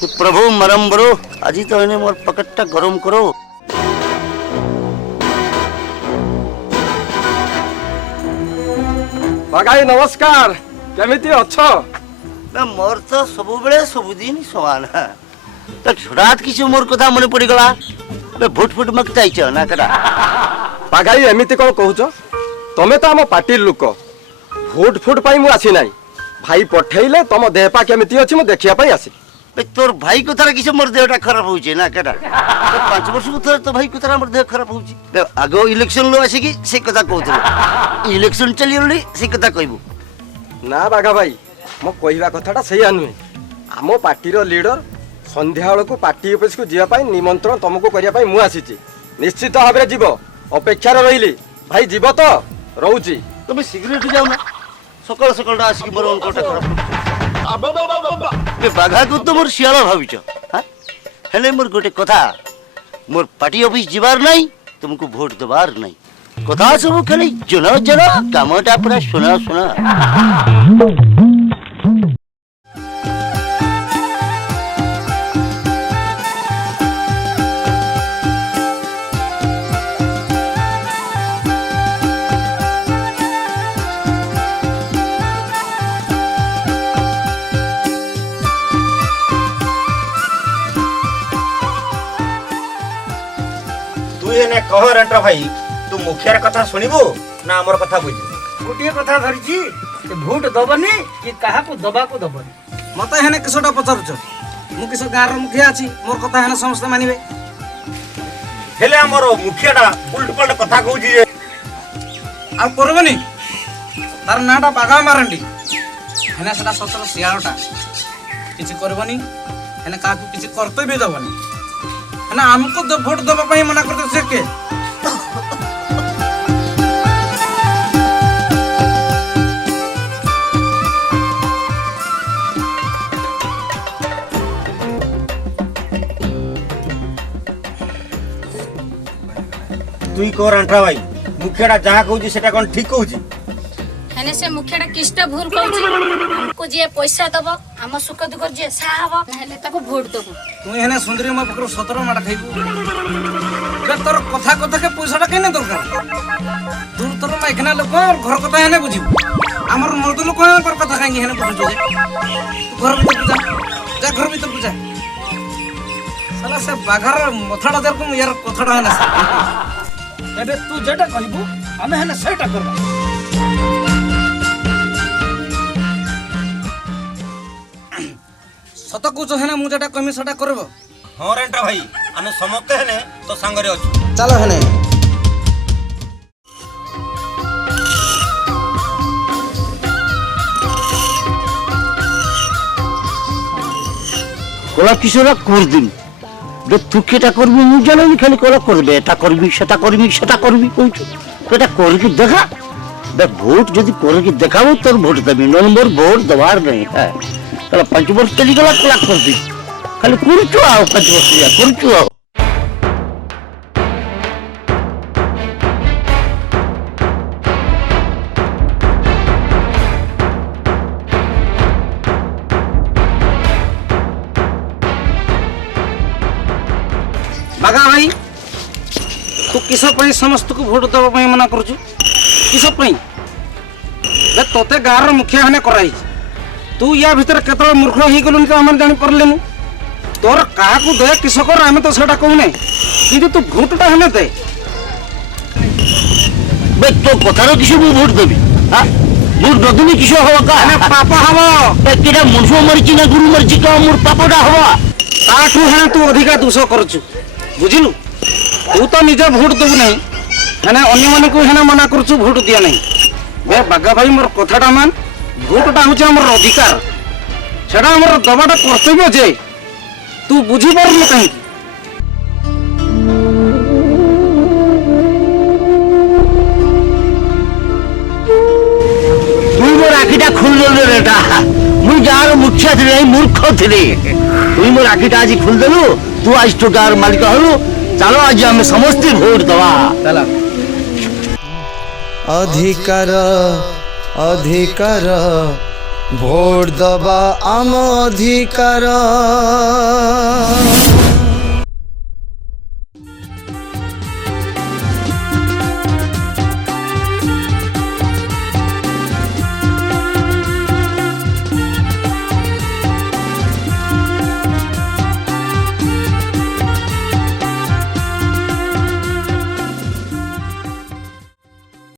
प्रभु मरम बरो आज तो इन्हें मोर पकड़टा गरम करो। बागाई नमस्कार केमिति अच्छो? मोर तो सब बेले सबुदिन समान है तो हठात किसी मोर कथा मन पड़ी गला भुट फुट मकता ही ना करा बागाई एमिति कौन कहूच तमे तो आम पार्टी लोक भोट फुट पाई मु आसी नाही भाई पठेइले तम देहपा केमिति अछि मु देखिया पाई आसी तोर भाई को तारा किसी मोर देहटा खराब होउचे ना करा 5 वर्ष को तो भाई को तारा मोर देह खराब होउची आगो इलेक्शन लो आसी की से कथा कहउतले इलेक्शन चली रली से कथा कहबो ना बागा भाई मो कहिबा कथाटा सही आनुए आम पार्टी रो लीडर संध्या बेलू पार्टी ऑफिस को जीवा पाई निमंत्रण तुमको करिया पाई मु आसीची निश्चित भाबरे जीव अपेक्षा रहिली भाई जीव तो रहउची तुम सिगरेट जाऊ ना सकाल सकाल आसिक मोर अंकटा खराब ए बाघा को तो मोर शियाला भाविच हां हेले मोर गोटे कथा मोर पार्टी ऑफिस जीवार नहीं तुमको वोट देबार नहीं कथा सब खाली जनो जनो कामटा पूरा सुना सुना कह रेंटर भाई तू मुखियार कथा सुनिबो ना हमर कथा बुझिबो गोटे कथा धरिछि भोट दबनी कि काहा को दबा को दबनी मते हेने किसटा पचारुछ मु किस गार मुखिया अछि मोर कथा हेने समस्त मानिबे हेले हमर मुखियाडा उल्ट पल्ट कथा कहूछि जे आ करबनी तार नाटा बागा मारंडी हेने सेटा सतर सियाळटा किछि करबनी हेने काहा को किछि कर्तव्य दबनी हेने हमको वोट दबा पई मना करते से के तुई को रेंटर भाई मुखियाडा जहा कहूछि सेटा कोन ठीक कहूछि हेने से मुखियाडा किष्टा भूल कहूछि हमको जे पैसा दबो हम सुख दुख जे साहब हेले ताको वोट दबो तू हेने सुंदरी म पकड़ 17 माटा खाइबू बे तोर कथा कथा के पैसाटा केने दरकार दूर तोर माइकना लोक घर कथा हेने बुझिबू हमर मर्द लोक पर कथा कांगी हेने बुझो जे घर भीतर जा घर भीतर जा साला से बाघर मथाडा दर को यार कथाडा हेने एबे तू जेटा कहबू हमें हेने सेटा करबा सत कुछ हेने मु जेटा कमी सेटा करबो हां रेंटर भाई आमे समस्त हेने तो संगरे अछि चलो हेने कोला किशोरा कर दिन बे तू केटा करबी मु जानि खाली कोला करबे एटा करबी सेटा कहछु एटा करके देखा बे वोट जदी करके देखाबो तोर वोट देबी नंबर वोट दबार नहीं है तला 5 वर्ष चली गला कोला कर दी खाली करछु आओ 5 वर्ष या करछु आओ बागा भाई तू किस पई समस्त को वोट दबा पई मना करछु किस पई बे तोते गार मुखिया हने कराई तू या भीतर केतळ मूर्ख ही गलुन त हमन जानि परलेनु तोर काहा को दे किस कर हम तो सेटा कहू नै किंतु तू वोटटा हने दे बे तो कथारो किसी मु वोट देबी हां मोर ददुनी किस होवा का हने पापा हबो ए किडा मुनसो मरची ना गुरु मरची का मोर पापडा होवा ताठू हने तू अधिका दोष करछु बुझिलु तू तो निजे वोट देबु नै हने अन्य माने को हने मना करछु वोट दिया नै बे बागा भाई मोर कथाटा मान वोटटा होचे हमर अधिकार सेटा हमर दबाटा कर्तव्य जे तू बुझी परलु कहीं तू मोर आखिटा खुल देलु रेटा मु जार मुखिया थिले मूर्ख थिले तू मोर आखिटा आज खुल देलु तू आज तो गार मालिक हलु चलो आज हम समस्त वोट दवा चला अधिकार अधिकार ভোট দেবা আম অধিকার।